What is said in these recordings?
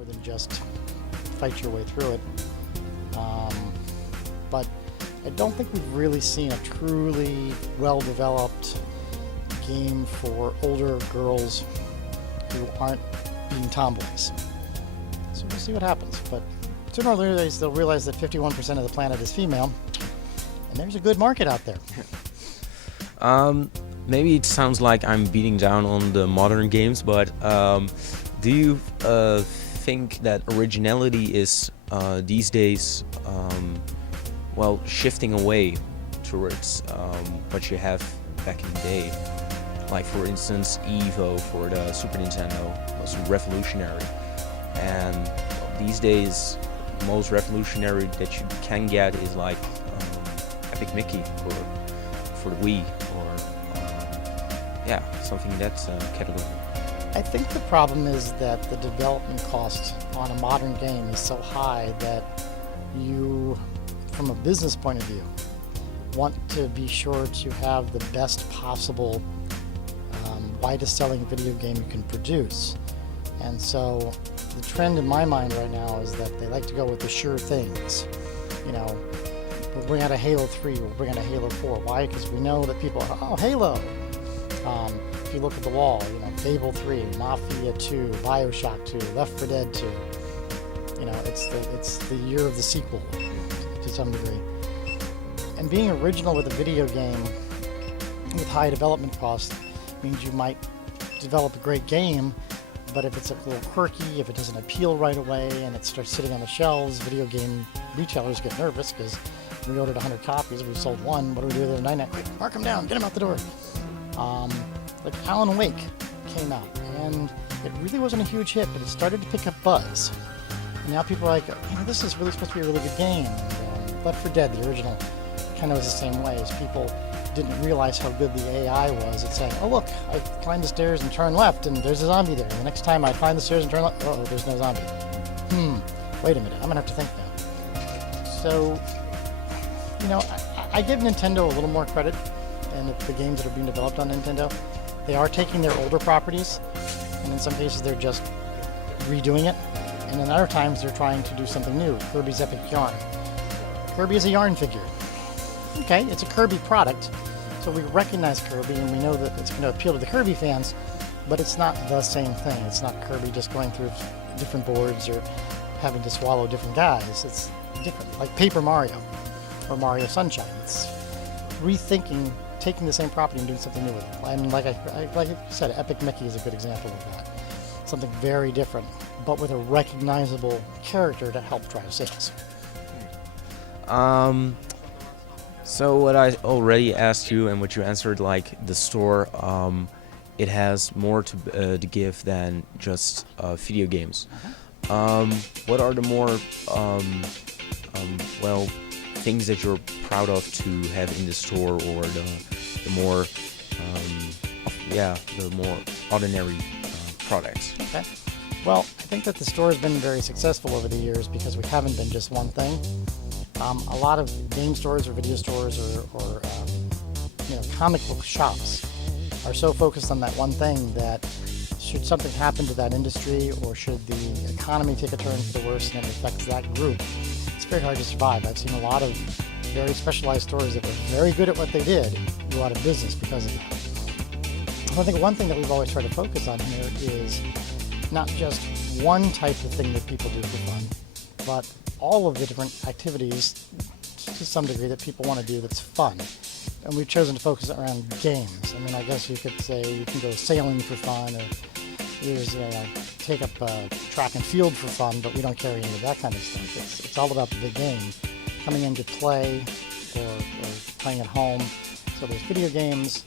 more than just fight your way through it. But I don't think we've really seen a truly well-developed game for older girls who aren't being tomboys. So we'll see what happens. But sooner or later they'll realize that 51% of the planet is female, and there's a good market out there. Maybe it sounds like I'm beating down on the modern games, but do you think that originality is these days shifting away towards what you have back in the day? Like, for instance, Evo for the Super Nintendo was revolutionary, and these days most revolutionary that you can get is like Epic Mickey for the Wii, or something in that category. I think the problem is that the development cost on a modern game is so high that you, from a business point of view, want to be sure to have the best possible widest selling video game you can produce. And so the trend in my mind right now is that they like to go with the sure things. You know, we'll bring out a Halo 3, we'll bring out a Halo 4. Why? Because we know that people are, oh, Halo! If you look at the wall, you know, Fable 3, Mafia 2, Bioshock 2, Left 4 Dead 2. You know, it's the year of the sequel to some degree. And being original with a video game with high development costs means you might develop a great game, but if it's a little quirky, if it doesn't appeal right away and it starts sitting on the shelves, video game retailers get nervous because we ordered 100 copies, we sold one, what do we do the other night? Quick, mark them down, get them out the door. Like Alan Wake came out, and it really wasn't a huge hit, but it started to pick up buzz. And now people are like, you know, this is really supposed to be a really good game. And Left 4 Dead, the original, kind of was the same way, as people didn't realize how good the AI was at saying, oh look, I climbed the stairs and turned left, and there's a zombie there. And the next time I climb the stairs and turn left, uh-oh, there's no zombie. Wait a minute, I'm gonna have to think now. So, you know, I give Nintendo a little more credit, and the games that are being developed on Nintendo, they are taking their older properties, and in some cases they're just redoing it, and in other times they're trying to do something new. Kirby's Epic Yarn. Kirby is a yarn figure. Okay, it's a Kirby product, so we recognize Kirby and we know that it's going to appeal to the Kirby fans, but it's not the same thing. It's not Kirby just going through different boards or having to swallow different guys. It's different, like Paper Mario or Mario Sunshine. It's rethinking, taking the same property and doing something new with it. And like I said, Epic Mickey is a good example of that. Something very different, but with a recognizable character to help drive sales. So what I already asked you and what you answered, like the store, it has more to give than just video games. What are the more things that you're proud of to have in the store, or the more ordinary products? Okay. Well, I think that the store has been very successful over the years because we haven't been just one thing. A lot of game stores or video stores or comic book shops are so focused on that one thing that should something happen to that industry, or should the economy take a turn for the worse and it affects that group, it's very hard to survive. I've seen a lot of very specialized stores that were very good at what they did go out of business because of that. I think one thing that we've always tried to focus on here is not just one type of thing that people do for fun, but all of the different activities to some degree that people want to do that's fun. And we've chosen to focus around games. I mean, I guess you could say you can go sailing for fun, or take up track and field for fun, but we don't carry any of that kind of stuff. It's all about the big game, coming in to play or playing at home. So there's video games.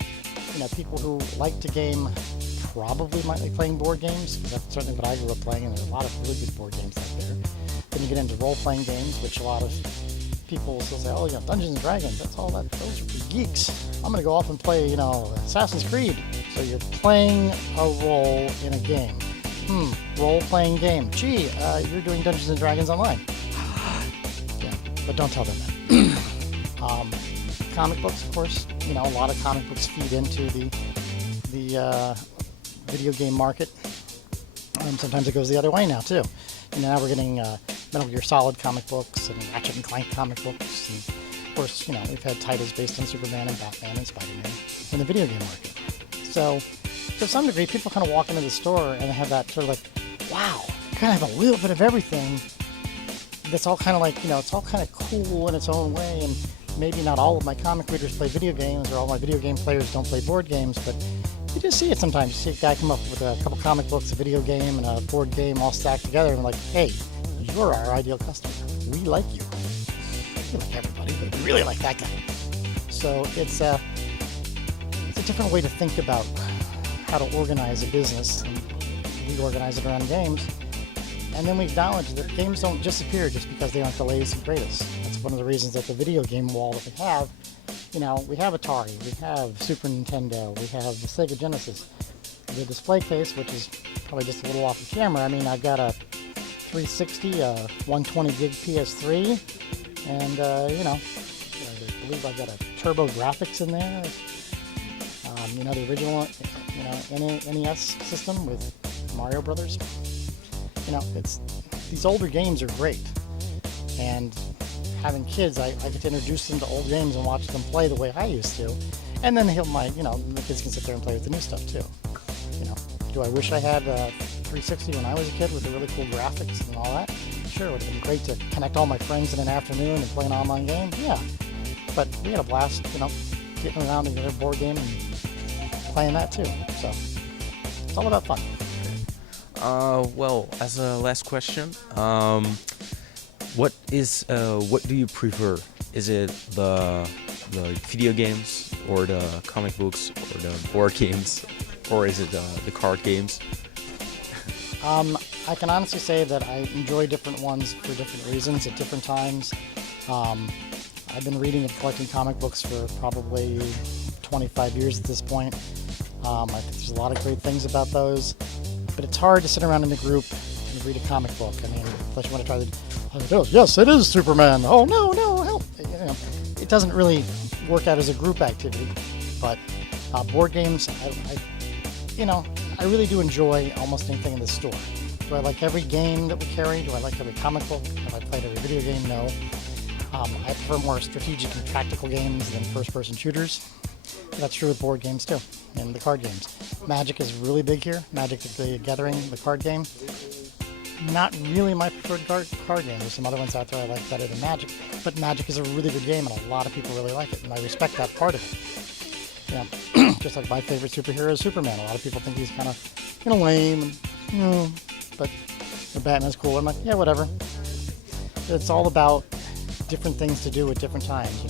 You know, people who like to game probably might like playing board games, because that's certainly what I grew up playing, and there's a lot of really good board games out there. Then you get into role-playing games, which a lot of people will still say, oh, Dungeons & Dragons, that's all that, those are for geeks. I'm going to go off and play, Assassin's Creed. So you're playing a role in a game. Role-playing game. Gee, you're doing Dungeons & Dragons online. Yeah, but don't tell them that. Comic books, of course. A lot of comic books feed into the video game market. Sometimes it goes the other way now, too. And now we're getting Metal Gear Solid comic books and Ratchet and Clank comic books. And of course, we've had titles based on Superman and Batman and Spider-Man in the video game market. So to some degree, people kind of walk into the store and they have that sort of like, wow, you kind of have a little bit of everything. That's all kind of like, it's all kind of cool in its own way. And maybe not all of my comic readers play video games, or all my video game players don't play board games, but you just see it sometimes. You see a guy come up with a couple comic books, a video game, and a board game all stacked together, and like, hey, you're our ideal customer. We like you. We like everybody, but we really like that guy. So it's a different way to think about how to organize a business, and we organize it around games. And then we acknowledge that games don't disappear just because they aren't the latest and greatest. That's one of the reasons that the video game wall that we have, we have Atari, we have Super Nintendo, we have the Sega Genesis. The display case, which is probably just a little off the camera, I've got a 360, a 120 gig PS3, and, I believe I've got a Turbo Graphics in there. The original, NES system with Mario Brothers. These older games are great, and having kids, I get to introduce them to old games and watch them play the way I used to, and then the kids can sit there and play with the new stuff too. Do I wish I had a 360 when I was a kid with the really cool graphics and all that? Sure, it would have been great to connect all my friends in an afternoon and play an online game. Yeah, but we had a blast, getting around together, board game, and playing that too. So it's all about fun. Well, as a last question, what do you prefer? Is it the video games, or the comic books, or the board games, or is it the card games? I can honestly say that I enjoy different ones for different reasons at different times. I've been reading and collecting comic books for probably 25 years at this point. I think there's a lot of great things about those. But it's hard to sit around in a group and read a comic book. Unless you want to try to, yes, it is Superman. Oh, no, help. It doesn't really work out as a group activity. But board games, I really do enjoy almost anything in the store. Do I like every game that we carry? Do I like every comic book? Have I played every video game? No. I prefer more strategic and tactical games than first-person shooters. That's true with board games too, and the card games. Magic is really big here. Magic the Gathering, the card game. Not really my preferred card game. There's some other ones out there I like better than Magic, but Magic is a really good game, and a lot of people really like it, and I respect that part of it. Just like my favorite superhero is Superman. A lot of people think he's kind of lame, but Batman's cool. I'm like, yeah, whatever. It's all about different things to do at different times.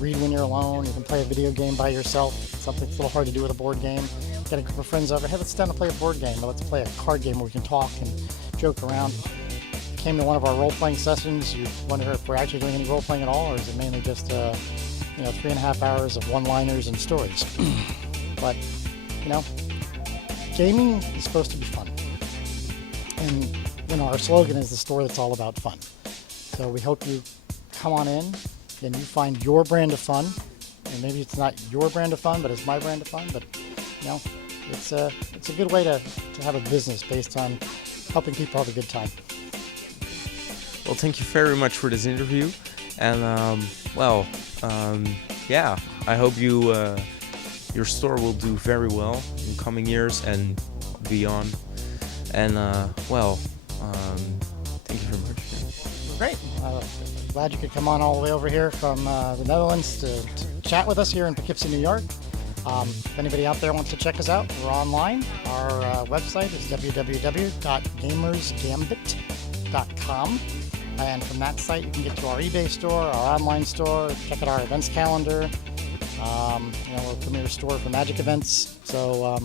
Read when you're alone. You can play a video game by yourself. Something that's a little hard to do with a board game. Get a group of friends over. Hey, let's sit down and play a board game. Or let's play a card game where we can talk and joke around. Came to one of our role-playing sessions. You wonder if we're actually doing any role-playing at all, or is it mainly just 3.5 hours of one-liners and stories? But gaming is supposed to be fun, and our slogan is the store that's all about fun. So we hope you come on in and you find your brand of fun, and maybe it's not your brand of fun, but it's my brand of fun. But it's a good way to have a business based on helping people have a good time. Well, thank you very much for this interview, and I hope your store will do very well in coming years and beyond. And thank you very much. Great. Glad you could come on all the way over here from the Netherlands to chat with us here in Poughkeepsie, New York. If anybody out there wants to check us out, we're online. Our website is www.gamersgambit.com. And from that site, you can get to our eBay store, our online store, check out our events calendar. We're a premier store for Magic events. So,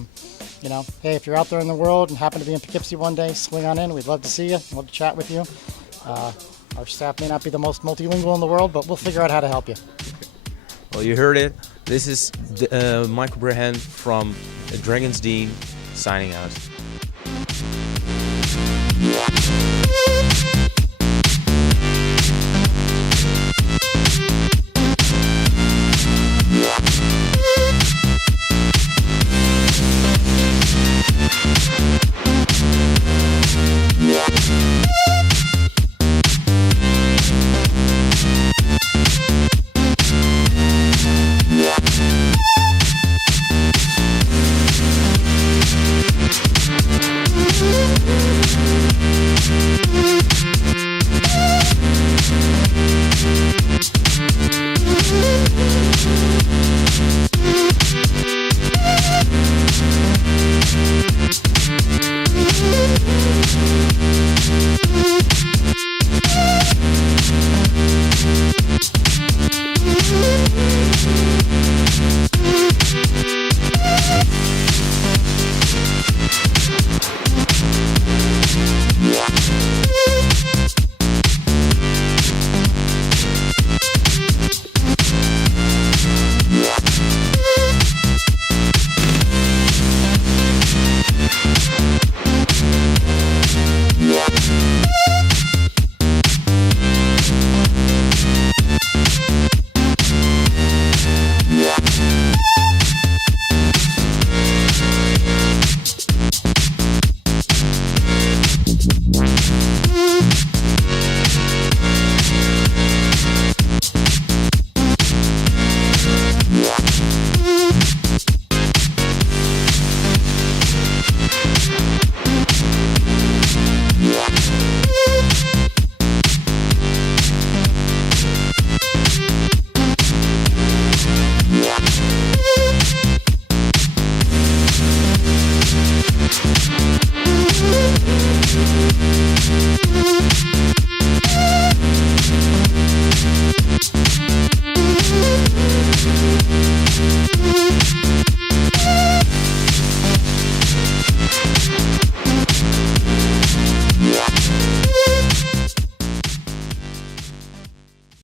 hey, if you're out there in the world and happen to be in Poughkeepsie one day, swing on in. We'd love to see you. We'd love to chat with you. Our staff may not be the most multilingual in the world, but we'll figure out how to help you. Well, you heard it. This is Michael Brahan from Dragon's Den signing out.